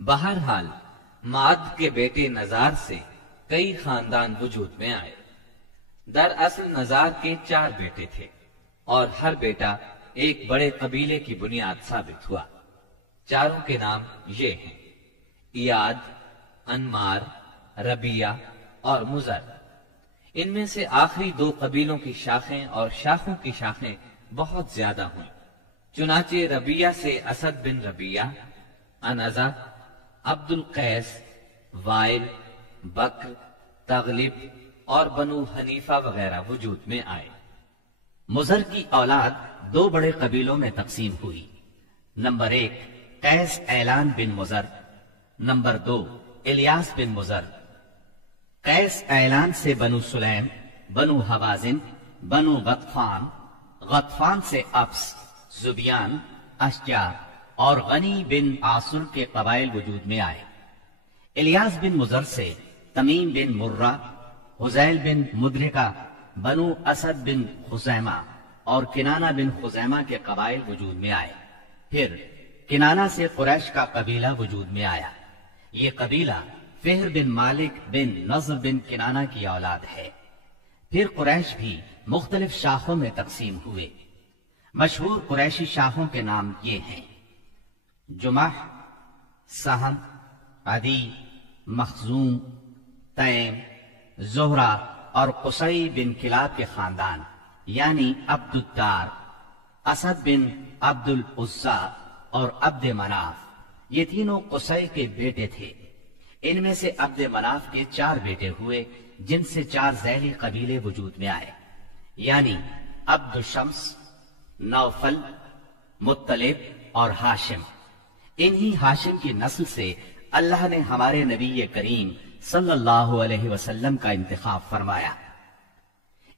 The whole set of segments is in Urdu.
بہرحال معد کے بیٹے نزار سے کئی خاندان وجود میں آئے۔ دراصل نزار کے 4 بیٹے تھے اور ہر بیٹا ایک بڑے قبیلے کی بنیاد ثابت ہوا۔ چاروں کے نام یہ ہیں: ایاد، انمار، ربیہ اور مزر۔ ان میں سے آخری 2 قبیلوں کی شاخیں اور شاخوں کی شاخیں بہت زیادہ ہوئیں۔ چنانچہ ربیہ سے اسد بن ربیہ، انزا، عبد القیس، وائل، بکر، تغلب اور بنو حنیفہ وغیرہ وجود میں آئے۔ مزر کی اولاد 2 بڑے قبیلوں میں تقسیم ہوئی۔ نمبر 1 قیس اعلان بن مزر، نمبر 2 الیاس بن مزر۔ قیس اعلان سے بنو سلیم، بنو حوازن، بنو غطفان، غطفان سے ابس، زبیان، اشجار اور غنی بن عاصر کے قبائل وجود میں آئے۔ الیاس بن مزر سے تمیم بن مرہ، حزیل بن مدرکہ، بنو اسد بن خزیمہ اور کنانہ بن خزیمہ کے قبائل وجود میں آئے۔ پھر کنانہ سے قریش کا قبیلہ وجود میں آیا۔ یہ قبیلہ فہر بن مالک بن نضر بن کنانہ کی اولاد ہے۔ پھر قریش بھی مختلف شاخوں میں تقسیم ہوئے۔ مشہور قریشی شاخوں کے نام یہ ہیں: جمح، سہم، عدی، مخزوم، تیم، زہرہ اور قصی بن کلاب کے خاندان یعنی عبد الدار، اسد بن عبد العزا اور عبد مناف۔ یہ تینوں قصی کے بیٹے تھے۔ ان میں سے عبد مناف کے 4 بیٹے ہوئے جن سے 4 ذیلی قبیلے وجود میں آئے، یعنی عبد الشمس، نوفل، مطلب اور ہاشم۔ انہی ہاشم کی نسل سے اللہ نے ہمارے نبی کریم صلی اللہ علیہ وسلم کا انتخاب فرمایا۔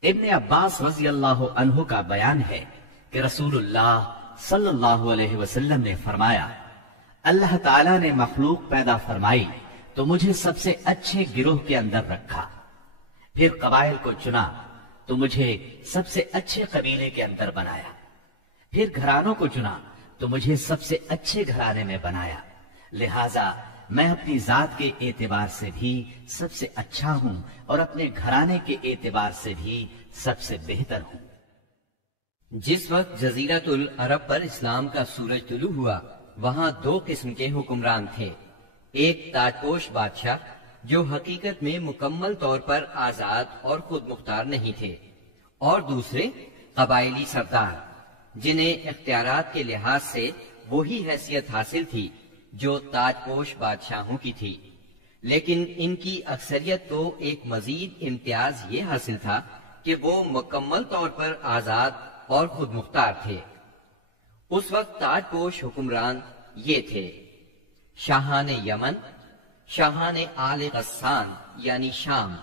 ابن عباس رضی اللہ عنہ کا بیان ہے کہ رسول اللہ صلی اللہ علیہ وسلم نے فرمایا، اللہ تعالیٰ نے مخلوق پیدا فرمائی تو مجھے سب سے اچھے گروہ کے اندر رکھا، پھر قبائل کو چنا تو مجھے سب سے اچھے قبیلے کے اندر بنایا، پھر گھرانوں کو چنا تو مجھے سب سے اچھے گھرانے میں بنایا، لہذا میں اپنی ذات کے اعتبار سے بھی سب سے اچھا ہوں اور اپنے گھرانے کے اعتبار سے بھی سب سے بہتر ہوں۔ جس وقت جزیرۃ العرب پر اسلام کا سورج طلوع ہوا، وہاں 2 قسم کے حکمران تھے، ایک تاجپوش بادشاہ جو حقیقت میں مکمل طور پر آزاد اور خود مختار نہیں تھے، اور دوسرے قبائلی سردار جنہیں اختیارات کے لحاظ سے وہی حیثیت حاصل تھی جو تاجپوش بادشاہوں کی تھی، لیکن ان کی اکثریت کو ایک مزید امتیاز یہ حاصل تھا کہ وہ مکمل طور پر آزاد اور خود مختار تھے۔ اس وقت تاجپوش حکمران یہ تھے: شاہان یمن، شاہان آل غسان یعنی شام،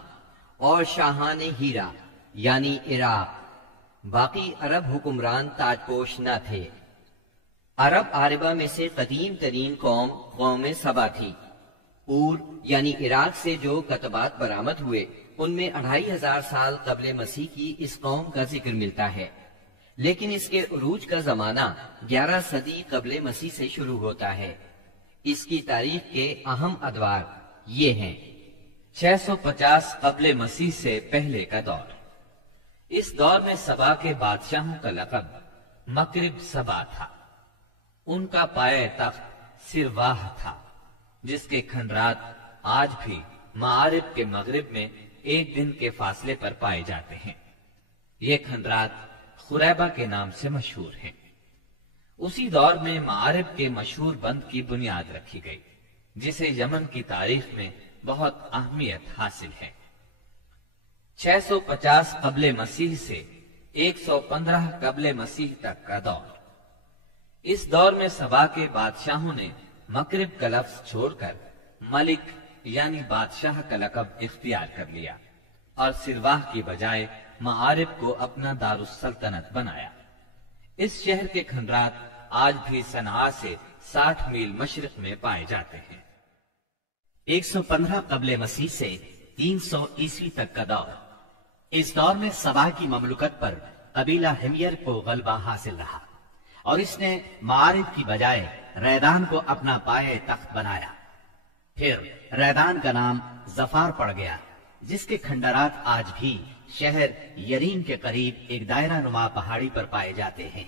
اور شاہان ہیرا یعنی عراق۔ باقی عرب حکمران تاجپوش نہ تھے۔ عرب عاربہ میں سے قدیم ترین قوم سبا تھی۔ اور یعنی عراق سے جو کتبات برآمد ہوئے ان میں 2500 سال قبل مسیح کی اس قوم کا ذکر ملتا ہے، لیکن اس کے عروج کا زمانہ 11 صدی قبل مسیح سے شروع ہوتا ہے۔ اس کی تاریخ کے اہم ادوار یہ ہیں: 650 قبل مسیح سے پہلے کا دور۔ اس دور میں سبا کے بادشاہوں کا لقب مکرب سبا تھا۔ ان کا پایہ تخت سرواہ تھا، جس کے کھنڈرات آج بھی معارب کے مغرب میں 1 دن کے فاصلے پر پائے جاتے ہیں۔ یہ کھنڈرات خریبہ کے نام سے مشہور ہیں۔ اسی دور میں معارب کے مشہور بند کی بنیاد رکھی گئی، جسے یمن کی تاریخ میں بہت اہمیت حاصل ہے۔ 650 قبل مسیح سے 115 قبل مسیح تک کا دور۔ اس دور میں سبا کے بادشاہوں نے مکرب کا لفظ چھوڑ کر ملک یعنی بادشاہ کا لقب اختیار کر لیا اور سرواہ کی بجائے معارب کو اپنا دارالسلطنت بنایا۔ اس شہر کے کھنڈرات آج بھی صنعاء سے 60 میل مشرق میں پائے جاتے ہیں۔ 115 قبل مسیح سے 300 عیسوی تک کا دور۔ اس دور میں سبا کی مملکت پر قبیلہ حمیر کو غلبہ حاصل رہا اور اس نے معارب کی بجائے ریدان کو اپنا پایہ تخت بنایا پھر ریدان کا نام ظفار پڑ گیا، جس کے کھنڈرات آج بھی شہر یرین کے قریب ایک دائرہ نما پہاڑی پر پائے جاتے ہیں۔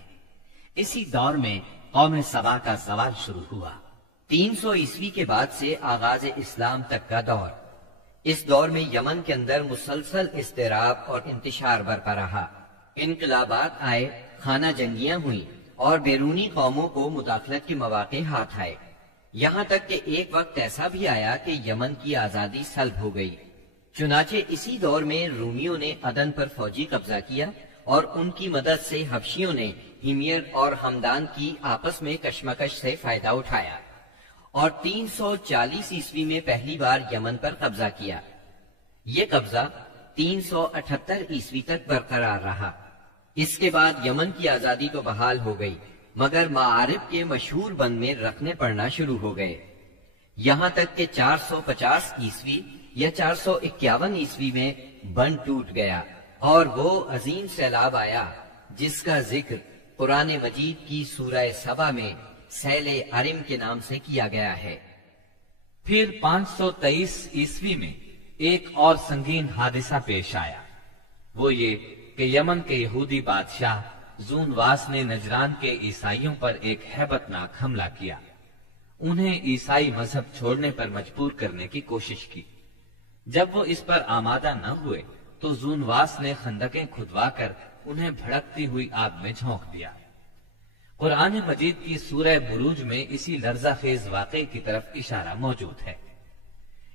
اسی دور میں قوم سبا کا زوال شروع ہوا۔ 300 عیسوی کے بعد سے آغاز اسلام تک کا دور۔ اس دور میں یمن کے اندر مسلسل اضطراب اور انتشار برپا رہا۔ انقلابات آئے، خانہ جنگیاں ہوئیں اور بیرونی قوموں کو مداخلت کے مواقع ہاتھ آئے، یہاں تک کہ ایک وقت ایسا بھی آیا کہ یمن کی آزادی سلب ہو گئی۔ چنانچہ اسی دور میں رومیوں نے عدن پر فوجی قبضہ کیا اور ان کی مدد سے حبشیوں نے ہمیر اور ہمدان کی آپس میں کشمکش سے فائدہ اٹھایا اور 340 عیسوی میں پہلی بار یمن پر قبضہ کیا۔ یہ قبضہ 378 عیسوی تک برقرار رہا۔ اس کے بعد یمن کی آزادی تو بحال ہو گئی، مگر معارب کے مشہور بند میں رکھنے پڑنا شروع ہو گئے، یہاں تک کہ 450 عیسوی یا 451 عیسوی میں بند ٹوٹ گیا اور وہ عظیم سیلاب آیا جس کا ذکر قرآن مجید کی سورہ سبا میں سیل عرم کے نام سے کیا گیا ہے۔ پھر 523 عیسوی میں ایک اور سنگین حادثہ پیش آیا، وہ یہ کہ یمن کے یہودی بادشاہ زونواس نے نجران کے عیسائیوں پر ایک ہیبت ناک حملہ کیا۔ انہیں عیسائی مذہب چھوڑنے پر مجبور کرنے کی کوشش کی۔ جب وہ اس پر آمادہ نہ ہوئے تو زونواس نے خندقیں کھدوا کر انہیں بھڑکتی ہوئی آگ میں جھونک دیا۔ قرآن مجید کی سورہ بروج میں اسی لرزہ خیز واقعے کی طرف اشارہ موجود ہے۔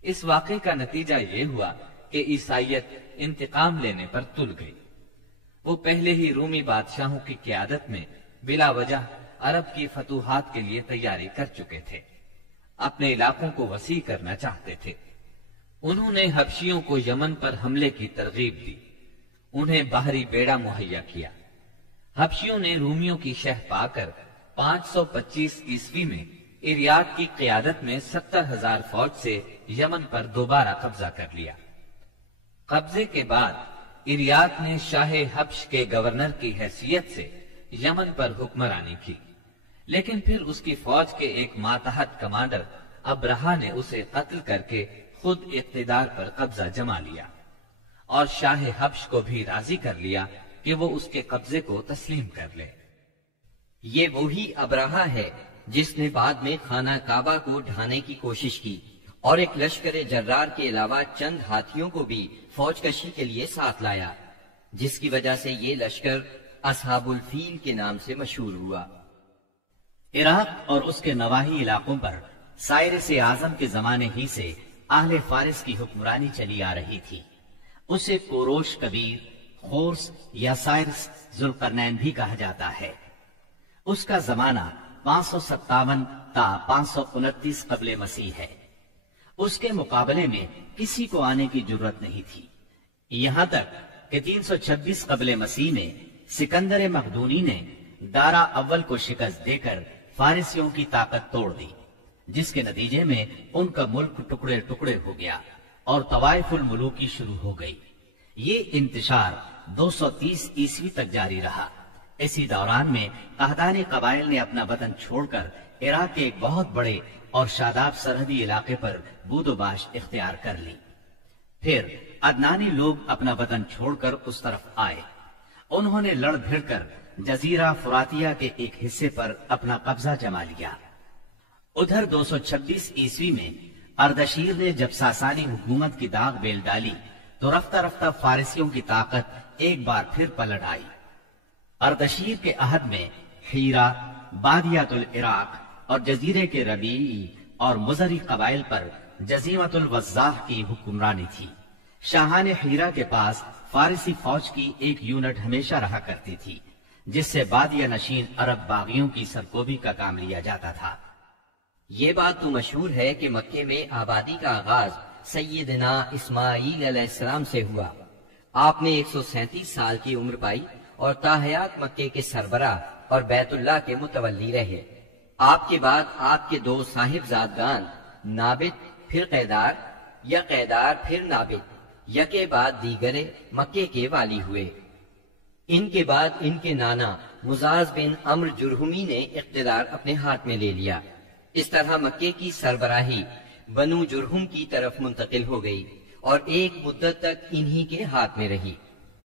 اس واقعے کا نتیجہ یہ ہوا کہ عیسائیت انتقام لینے پر تل گئی۔ وہ پہلے ہی رومی بادشاہوں کی قیادت میں بلا وجہ عرب کی فتوحات کے لیے تیاری کر چکے تھے، اپنے علاقوں کو وسیع کرنا چاہتے تھے۔ انہوں نے حبشیوں کو یمن پر حملے کی ترغیب دی، انہیں باہری بیڑا مہیا کیا۔ حبشیوں نے رومیوں کی شہ پا کر 525 عیسوی میں اریاق کی قیادت میں 70,000 فوج سے یمن پر دوبارہ قبضہ کر لیا۔ قبضے کے بعد اریاق نے شاہ حبش کے گورنر کی حیثیت سے یمن پر حکمرانی کی، لیکن پھر اس کی فوج کے ایک ماتحت کمانڈر ابرہا نے اسے قتل کر کے خود اقتدار پر قبضہ جما لیا اور شاہ حبش کو بھی راضی کر لیا کہ وہ اس کے قبضے کو تسلیم کر لے۔ یہ وہی ابرہا ہے جس نے بعد میں خانہ کعبہ کو ڈھانے کی کوشش کی اور ایک لشکر جرار کے علاوہ چند ہاتھیوں کو بھی فوج کشی کے لیے ساتھ لایا، جس کی وجہ سے یہ لشکر اصحاب الفیل کے نام سے مشہور ہوا۔ عراق اور اس کے نواحی علاقوں پر سائرس اعظم کے زمانے ہی سے اہل فارس کی حکمرانی چلی آ رہی تھی۔ اسے کوروش کبیر، خورس یا سائرس ذوالقرنین بھی کہا جاتا ہے۔ اس کا زمانہ 557 تا 529 قبل مسیح ہے۔ اس کے مقابلے میں کسی کو آنے کی جرت نہیں تھی، یہاں تک کہ 326 قبل مسیح میں سکندر مقدونی نے دارا اول کو شکست دے کر فارسیوں کی طاقت توڑ دی، جس کے نتیجے میں ان کا ملک ٹکڑے ٹکڑے ہو گیا اور طوائف الملوکی شروع ہو گئی۔ یہ انتشار 230 عیسوی تک جاری رہا۔ اسی دوران میں قحطانی قبائل نے اپنا وطن چھوڑ کر عراق کے ایک بہت بڑے اور شاداب سرحدی علاقے پر بود و باش اختیار کر لی۔ پھر عدنانی لوگ اپنا وطن چھوڑ کر اس طرف آئے۔ انہوں نے لڑ بھڑ کر جزیرہ فراتیہ کے ایک حصے پر اپنا قبضہ جما لیا۔ ادھر 226 عیسوی میں اردشیر نے جب ساسانی حکومت کی داغ بیل ڈالی تو رفتہ رفتہ فارسیوں کی طاقت ایک بار پھر پلٹ آئی۔ اردشیر کے عہد میں حیرہ، بادیات العراق اور جزیرے کے ربیعی اور مزری قبائل پر جزیمت الوضاح کی حکمرانی تھی۔ شاہان حیرہ کے پاس فارسی فوج کی ایک یونٹ ہمیشہ رہا کرتی تھی، جس سے بادیہ نشین عرب باغیوں کی سرکوبی کا کام لیا جاتا تھا۔ یہ بات تو مشہور ہے کہ مکے میں آبادی کا آغاز سیدنا اسماعیل علیہ السلام سے ہوا۔ آپ نے 137 سال کی عمر پائی اور تاحیات مکے کے سربراہ اور بیت اللہ کے متولی رہے۔ آپ کے بعد آپ کے دو صاحبزادگان نابت پھر قیدار یا قیدار پھر نابت یکے بعد دیگرے مکے کے والی ہوئے۔ ان کے بعد ان کے نانا مزاز بن عمر جرہمی نے اقتدار اپنے ہاتھ میں لے لیا۔ اس طرح مکے کی سربراہی بنو جرہم کی طرف منتقل ہو گئی اور ایک مدت تک انہی کے ہاتھ میں رہی۔